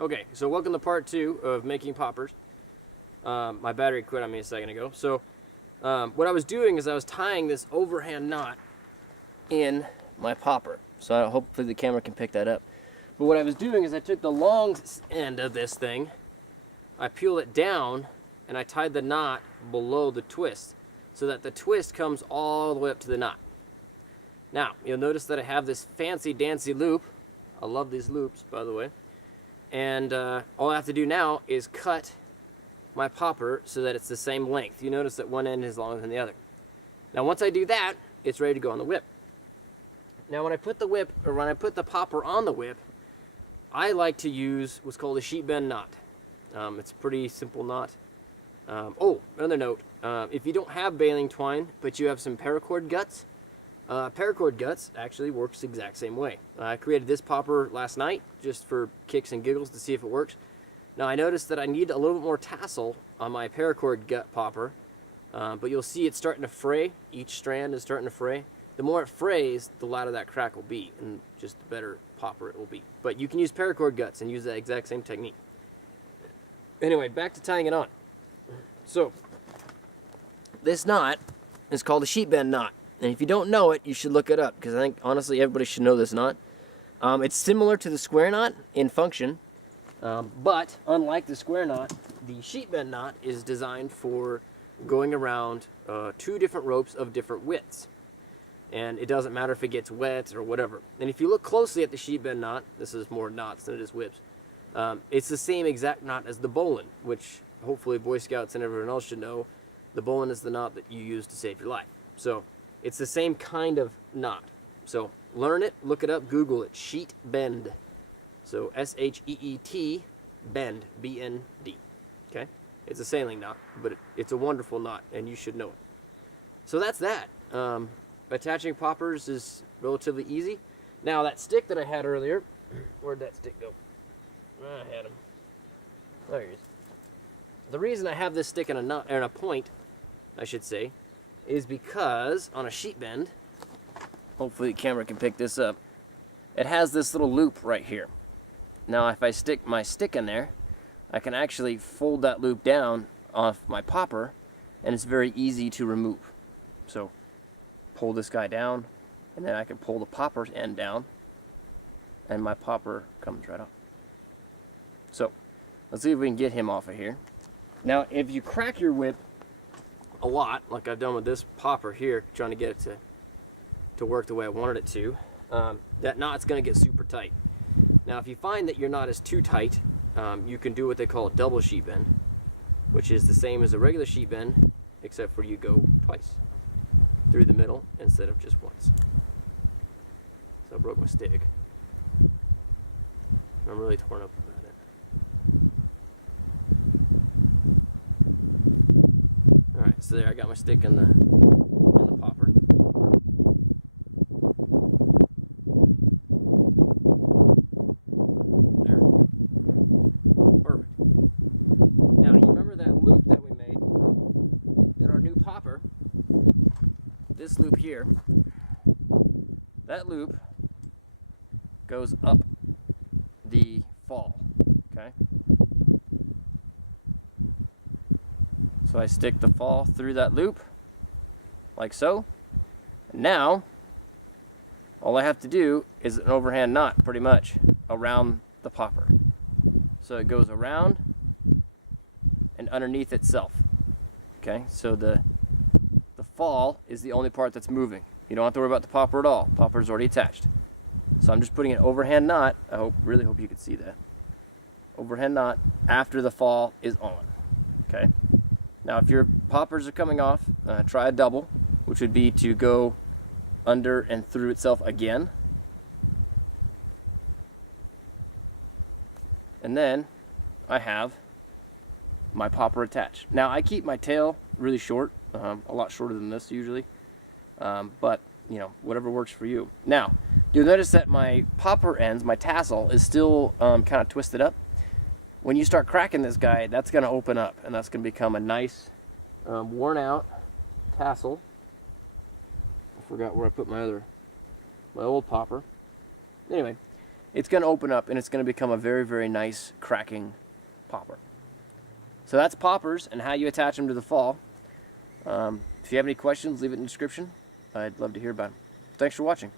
Okay, so welcome to part 2 of making poppers. My battery quit on me a second ago. So what I was doing is I was tying this overhand knot in my popper. So hopefully the camera can pick that up. But what I was doing is I took the long end of this thing, I peeled it down, and I tied the knot below the twist so that the twist comes all the way up to the knot. Now, you'll notice that I have this fancy dancy loop. I love these loops, by the way. And all I have to do now is cut my popper so that it's the same length. You notice that one end is longer than the other. Now once I do that, it's ready to go on the whip. Now when I put the popper on the whip, I like to use what's called a sheet bend knot. It's a pretty simple knot. Oh, another note, if you don't have baling twine, but you have some paracord guts, paracord guts actually works the exact same way. I created this popper last night just for kicks and giggles to see if it works. Now I noticed that I need a little bit more tassel on my paracord gut popper, but you'll see it's starting to fray. Each strand is starting to fray. The more it frays, the louder that crack will be, and just the better popper it will be. But you can use paracord guts and use that exact same technique. Anyway, back to tying it on. So this knot is called a sheet bend knot. And if you don't know it, you should look it up, because I think, honestly, everybody should know this knot. It's similar to the square knot in function, but unlike the square knot, the sheet bend knot is designed for going around 2 different ropes of different widths. And it doesn't matter if it gets wet or whatever. And if you look closely at the sheet bend knot, this is more knots than it is whips, it's the same exact knot as the bowline, which hopefully Boy Scouts and everyone else should know. The bowline is the knot that you use to save your life. So it's the same kind of knot. So learn it, look it up, Google it, sheet bend. So S-H-E-E-T, bend, B-N-D, okay? It's a sailing knot, but it's a wonderful knot, and you should know it. So that's that. Attaching poppers is relatively easy. Now that stick that I had earlier, where'd that stick go? I had him. There he is. The reason I have this stick in a knot, or in a point, I should say, is because on a sheet bend, hopefully the camera can pick this up, it has this little loop right here. Now if I stick my stick in there, I can actually fold that loop down off my popper, and it's very easy to remove. So pull this guy down, and then I can pull the popper end down, and my popper comes right off. So let's see if we can get him off of here. Now if you crack your whip a lot, like I've done with this popper here, trying to get it to work the way I wanted it to, that knot's going to get super tight. Now if you find that your knot is too tight, you can do what they call a double sheet bend, which is the same as a regular sheet bend, except for you go twice through the middle instead of just once. So I broke my stick. I'm really torn up about it. Alright, so there I got my stick in the popper. There we go. Perfect. Now you remember that loop that we made in our new popper? This loop here, that loop goes up the fall, okay? So I stick the fall through that loop, like so. And now, all I have to do is an overhand knot, pretty much, around the popper. So it goes around and underneath itself, okay? So the fall is the only part that's moving. You don't have to worry about the popper at all. Popper's already attached. So I'm just putting an overhand knot. I really hope you can see that. Overhand knot after the fall is on. Okay. Now if your poppers are coming off, try a double, which would be to go under and through itself again. And then I have my popper attached. Now I keep my tail really short. A lot shorter than this usually, but you know, whatever works for you. Now you'll notice that my popper ends, my tassel is still kind of twisted up. When you start cracking this guy, that's going to open up, and that's going to become a nice worn out tassel. I forgot where I put my old popper. Anyway, it's going to open up and it's going to become a very, very nice cracking popper. So that's poppers and how you attach them to the fall. If you have any questions, leave it in the description. I'd love to hear about them. Thanks for watching.